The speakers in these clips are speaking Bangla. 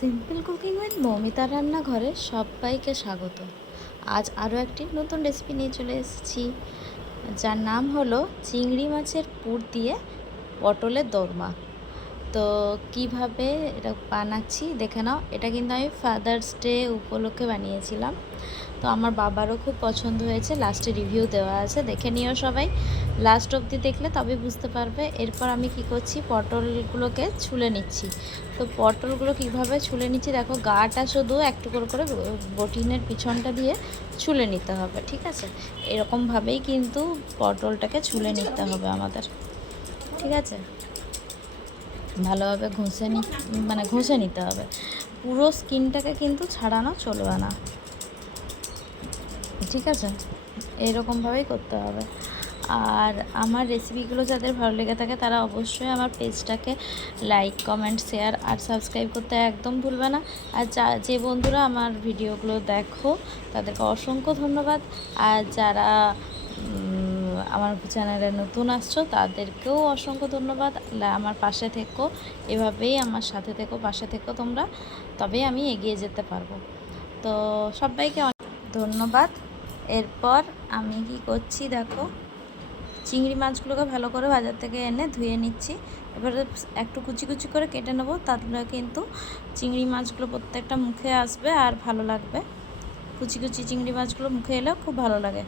সিম্পল কুকিং উইথ মৌমিতা রান্নাঘরে সবাইকে স্বাগত। আজ আরও একটি নতুন রেসিপি নিয়ে চলে এসেছি, যার নাম হলো চিংড়ি মাছের পুর দিয়ে পটলের দোরমা। তো কিভাবে এটা বানাচ্ছি দেখে নাও। এটা কিন্তু আমি ফাদার্স ডে উপলক্ষে বানিয়েছিলাম। তো আমার বাবারও খুব পছন্দ হয়েছে, লাস্টে রিভিউ দেওয়া আছে, দেখে নিও সবাই। লাস্ট অবধি দেখলে তবে বুঝতে পারবে। এরপর আমি কি করছি, পটলগুলোকে ছুলে নিচ্ছি। তো পটলগুলো কিভাবে ছুলে নিচ্ছি দেখো, গাটা শুধু একটু করে বটিনের পিছনটা দিয়ে ছুলে নিতে হবে, ঠিক আছে? এরকমভাবেই কিন্তু পটলটাকে ছুলে নিতে হবে আমাদের, ঠিক আছে? ভালোভাবে ঘষে নিতে হবে। পুরো স্কিনটাকে কিন্তু ছাড়ানো চলবে না, ঠিক আছে? এইরকমভাবেই করতে হবে। আর আমার রেসিপিগুলো যাদের ভালো লেগে থাকে তারা অবশ্যই আমার পেজটাকে লাইক, কমেন্ট, শেয়ার আর সাবস্ক্রাইব করতে একদম ভুলবে না। আর যে বন্ধুরা আমার ভিডিওগুলো দেখো তাদেরকে অসংখ্য ধন্যবাদ। আর যারা আমার চ্যানেলে নতুন আসছো তাদেরকেও অসংখ্য ধন্যবাদ। আমার পাশে থেকো, এভাবেই আমার সাথে থেকো, পাশে থেকো তোমরা, তবেই আমি এগিয়ে যেতে পারবো। তো সবাইকে অনেক ধন্যবাদ। এরপর আমি কি করছি দেখো, চিংড়ি মাছগুলোকে ভালো করে বাজার থেকে এনে ধুয়ে নিচ্ছি। এবারে একটু কুচি কুচি করে কেটে নেবো, তাহলে কিন্তু চিংড়ি মাছগুলো প্রত্যেকটা মুখে আসবে আর ভালো লাগবে। কুচি কুচি চিংড়ি মাছগুলো মুখে এলেও খুব ভালো লাগে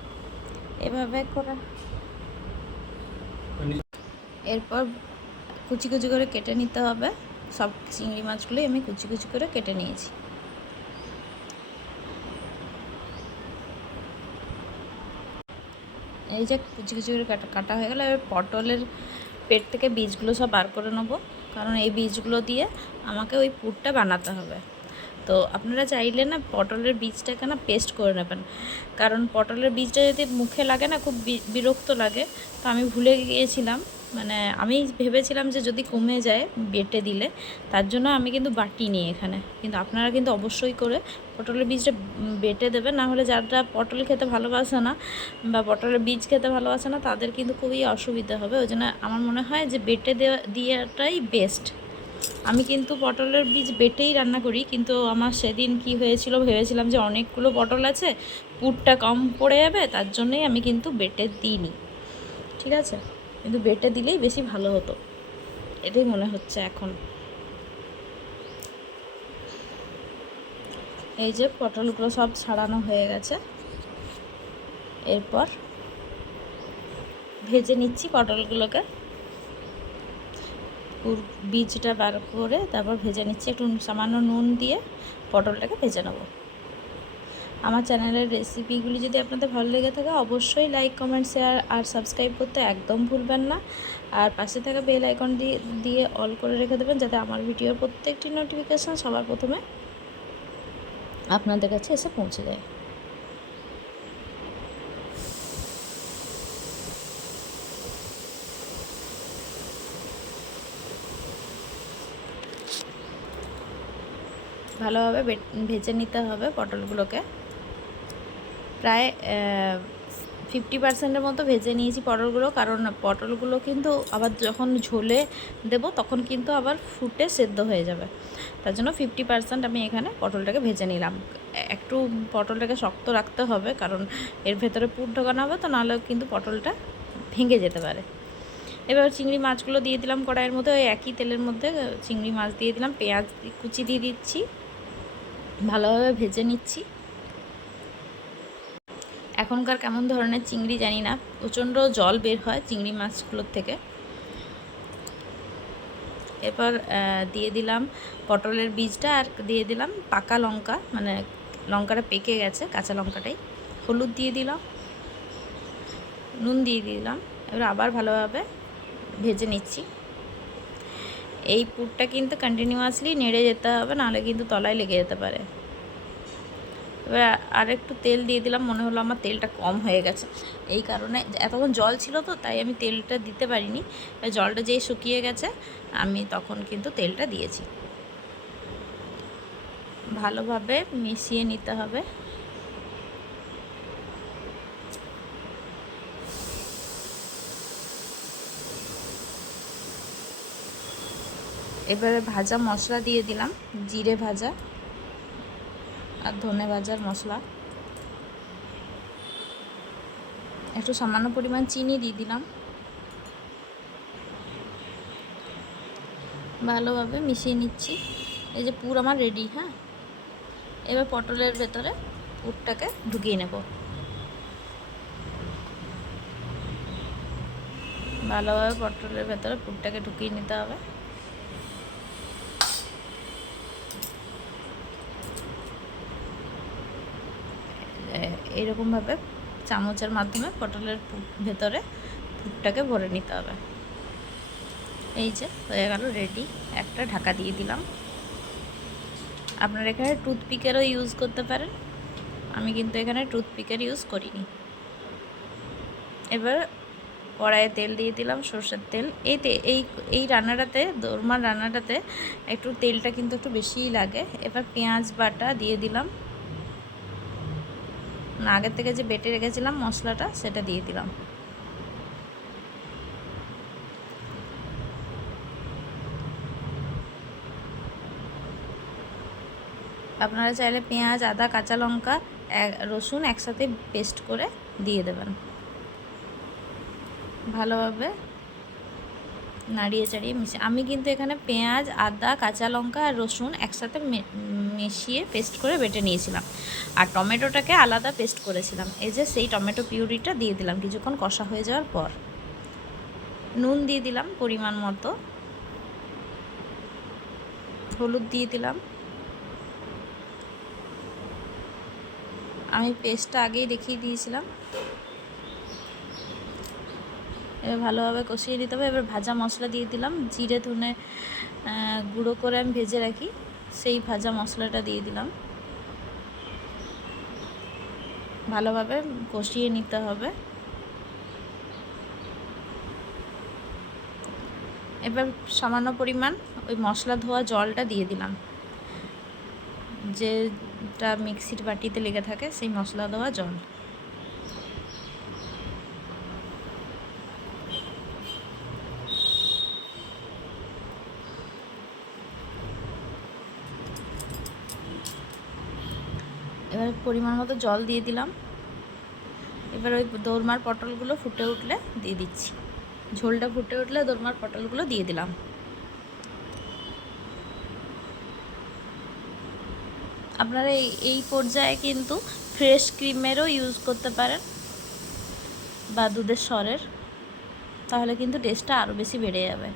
এভাবে করে। এরপর কুচি কুচি করে কেটে নিতে হবে। সব চিংড়ি মাছগুলোই আমি কুচি কুচি করে কেটে নিয়েছি। এই যে কুচি কুচি করে কাটা হয়ে গেলো। এবার পটলের পেট থেকে বীজগুলো সব বার করে নেবো, কারণ এই বীজগুলো দিয়ে আমাকে ওই পুরটা বানাতে হবে। তো আপনারা চাইলে না পটলের বীজটাকে না পেস্ট করে নেবেন, কারণ পটলের বীজটা যদি মুখে লাগে না খুব বিরক্ত লাগে। তো আমি ভুলে গিয়েছিলাম, মানে আমি ভেবেছিলাম যে যদি কমে যায় বেটে দিলে, তার জন্য আমি কিন্তু বাটিনি এখানে। কিন্তু আপনারা কিন্তু অবশ্যই করে পটলের বীজটা বেটে দেবেন, না হলে যারা পটল খেতে ভালোবাসে না বা পটলের বীজ খেতে ভালোবাসে না তাদের কিন্তু খুবই অসুবিধা হবে। ওই জন্য আমার মনে হয় যে বেটে দেওয়াটাই বেস্ট। আমি কিন্তু পটলের বীজ বেটেই রান্না করি, কিন্তু আমার সেদিন কি হয়েছিল, ভেবেছিলাম যে অনেকগুলো পটল আছে, পুরটা কম পড়ে যাবে, তার জন্যই আমি কিন্তু বেটে দিইনি, ঠিক আছে? কিন্তু বেটে দিলেই বেশি ভালো হতো, এটাই মনে হচ্ছে এখন। এই যে পটলগুলো সব ছাড়ানো হয়ে গেছে। এরপর ভেজে নিচ্ছি পটলগুলোকে, বীজটা বার করে তারপর ভেজে নিচ্ছি। একটু সামান্য নুন দিয়ে পটলটাকে ভেজে নেব। আমার চ্যানেলের রেসিপিগুলি যদি আপনাদের ভালো লেগে থাকে অবশ্যই লাইক, কমেন্ট, শেয়ার আর সাবস্ক্রাইব করতে একদম ভুলবেন না। আর পাশে থাকা বেল আইকন দিয়ে অল করে রেখে দেবেন, যাতে আমার ভিডিওর প্রত্যেকটি নোটিফিকেশান সবার প্রথমে আপনাদের কাছে এসে পৌঁছে যায়। ভালোভাবে ভেজে নিতে হবে পটলগুলোকে। প্রায় 50% মতো ভেজে নিয়েছি পটলগুলো, কারণ পটলগুলো কিন্তু আবার যখন ঝোলে দেব তখন কিন্তু আবার ফুটে সেদ্ধ হয়ে যাবে। তার জন্য 50% আমি এখানে পটলটাকে ভেজে নিলাম। একটু পটলটাকে শক্ত রাখতে হবে, কারণ এর ভেতরে পুর ঢোকানো হবে, তো নাহলে কিন্তু পটলটা ভেঙে যেতে পারে। এবার চিংড়ি মাছগুলো দিয়ে দিলাম কড়াইয়ের মধ্যে, ওই একই তেলের মধ্যে চিংড়ি মাছ দিয়ে দিলাম, পেঁয়াজ কুচি দিয়ে দিচ্ছি, ভালোভাবে ভেজে নিচ্ছি। এখনকার কেমন ধরনের চিংড়ি জানি না, প্রচণ্ড জল বের হয় চিংড়ি মাছগুলোর থেকে। এরপর দিয়ে দিলাম পটলের বীজটা, আর দিয়ে দিলাম পাকা লঙ্কা, মানে লঙ্কাটা পেকে গেছে, কাঁচা লঙ্কাটাই। হলুদ দিয়ে দিলাম, নুন দিয়ে দিলাম। এবার আবার ভালোভাবে ভেজে নিচ্ছি। এই পুরটা কিন্তু কন্টিনিউয়াসলি নেড়ে যেতে হবে, নাহলে কিন্তু তলায় লেগে যেতে পারে। এবার আর একটু তেল দিয়ে দিলাম, মনে হলো আমার তেলটা কম হয়ে গেছে, এই কারণে এতক্ষণ জল ছিল তো তাই আমি তেলটা দিতে পারিনি। জলটা যেই শুকিয়ে গেছে আমি তখন কিন্তু তেলটা দিয়েছি। ভালোভাবে মিশিয়ে নিতে হবে। এবারে ভাজা মশলা দিয়ে দিলাম, জিরে ভাজা আর ধনে ভাজার মশলা, একটু সামান্য পরিমাণ চিনি দিয়ে দিলাম, ভালোভাবে মিশিয়ে নিচ্ছি। এই যে পুর আমার রেডি। হ্যাঁ, এবার পটলের ভেতরে পুরটাকে ঢুকিয়ে নেব। ভালোভাবে পটলের ভেতরে পুরটাকে ঢুকিয়ে নিতে হবে। এইরকমভাবে চামচের মাধ্যমে পটলের ভেতরে পুরটাকে ভরে নিতে হবে। এই যে হয়ে গেল রেডি। একটা ঢাকা দিয়ে দিলাম। আপনারা এখানে টুথপিকেরও ইউজ করতে পারেন, আমি কিন্তু এখানে টুথপিকের ইউজ করিনি। এবার কড়াইয়ে তেল দিয়ে দিলাম, সরষের তেল। এই রান্নাটাতে, দোরমার রান্নাটাতে একটু তেলটা কিন্তু একটু বেশিই লাগে। এবার পেঁয়াজ বাটা দিয়ে দিলাম, আগের থেকে যে বেটে রেখেছিলাম মশলাটা সেটা দিয়ে দিলাম। আপনারা চাইলে পেঁয়াজ, আদা, কাঁচা লঙ্কা, রসুন একসাথে পেস্ট করে দিয়ে দেবেন। ভালোভাবে নাড়িয়ে চাড়িয়ে মিশিয়ে, আমি কিন্তু এখানে পেঁয়াজ, আদা, কাঁচা লঙ্কা আর রসুন একসাথে মিশিয়ে পেস্ট করে বেটে নিয়েছিলাম, আর টমেটোটাকে আলাদা পেস্ট করেছিলাম। এই যে সেই টমেটো পিউরিটা দিয়ে দিলাম কিছুক্ষণ কষা হয়ে যাওয়ার পর। নুন দিয়ে দিলাম পরিমাণ মতো, হলুদ দিয়ে দিলাম। আমি পেস্টটা আগেই দেখিয়ে দিয়েছিলাম। এবার ভালোভাবে কষিয়ে নিতে হবে। এবার ভাজা মশলা দিয়ে দিলাম, জিরে ধনে গুঁড়ো করে আমি ভেজে রাখি, সেই ভাজা মশলাটা দিয়ে দিলাম। ভালোভাবে কষিয়ে নিতে হবে। এবার সামান্য পরিমাণ ওই মশলা ধোয়া জলটা দিয়ে দিলাম, যেটা মিক্সির বাটিতে লেগে থাকে সেই মশলা ধোয়া জল। এবার পরিমাণ মতো জল দিয়ে দিলাম। এবার ওই দোরমার পটলগুলো ফুটে উঠলে দিয়ে দিচ্ছি, ঝোলটা ফুটে উঠলে দোরমার পটলগুলো দিয়ে দিলাম। আপনারা এই পর্যায়ে কিন্তু ফ্রেশ ক্রিমেরও ইউজ করতে পারেন বা দুধের সরের, তাহলে কিন্তু টেস্টটা আরও বেশি বেড়ে যাবে।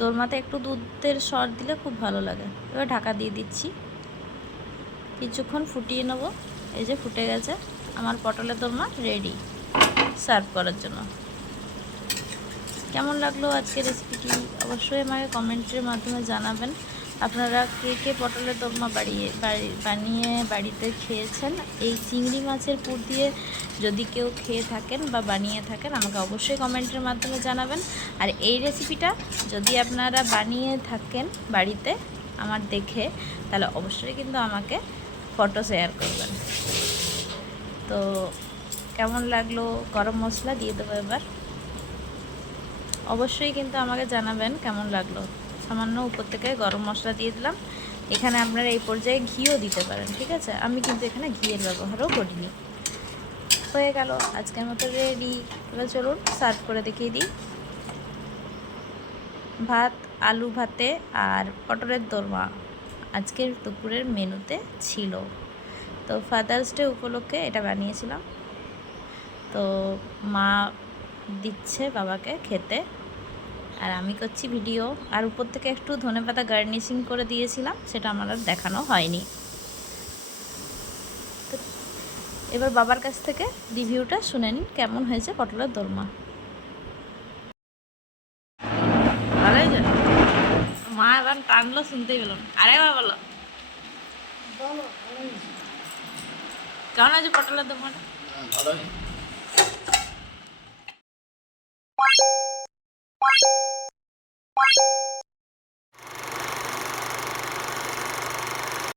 দোরমাতে একটু দুধের সর দিলে খুব ভালো লাগে। এবার ঢাকা দিয়ে দিচ্ছি, কিছুক্ষণ ফুটিয়ে নেব। এই যে ফুটে গেছে, আমার পটলের দোরমা রেডি সার্ভ করার জন্য। কেমন লাগলো আজকের রেসিপিটি অবশ্যই আমাকে কমেন্টের মাধ্যমে জানাবেন। আপনারা কে কে পটলের দোরমা বানিয়ে বাড়িতে খেয়েছেন? এই চিংড়ি মাছের পুর দিয়ে যদি কেউ খেয়ে থাকেন বা বানিয়ে থাকেন, আমাকে অবশ্যই কমেন্টের মাধ্যমে জানাবেন। আর এই রেসিপিটা যদি আপনারা বানিয়ে থাকেন বাড়িতে আমার দেখে, তাহলে অবশ্যই কিন্তু আমাকে ফটো শেয়ার করবেন। তো কেমন লাগলো? গরম মশলা দিয়ে দেবো এবার, অবশ্যই কিন্তু আমাকে জানাবেন কেমন লাগলো। সামান্য উপর থেকে গরম মশলা দিয়ে দিলাম। এখানে আপনারা এই পর্যায়ে ঘিও দিতে পারেন, ঠিক আছে? আমি কিন্তু এখানে ঘিয়ের ব্যবহারও করিনি। হয়ে গেল আজকের মতো রেডি। এবার চলুন সার্ভ করে দেখিয়ে দিই। ভাত, আলু ভাতে আর পটলের দোরমা আজকের দুপুরের মেনুতে ছিল। তো ফাদার্স ডে উপলক্ষে এটা বানিয়েছিলাম। তো মা দিচ্ছে বাবাকে খেতে, আর আমি করছি ভিডিও। আর উপর থেকে একটু ধনেপাতা গার্নিশিং করে দিয়েছিলাম, সেটা আমার আর দেখানো হয়নি। তো এবার বাবার কাছ থেকে রিভিউটা শুনে নিন কেমন হয়েছে পটলের দোরমা। ভালো হয়েছে? মা এবার টানলো, শুনতেই পেলাম। আরেকবার বলো কেমন হয়েছে পটলের দোরমাটা?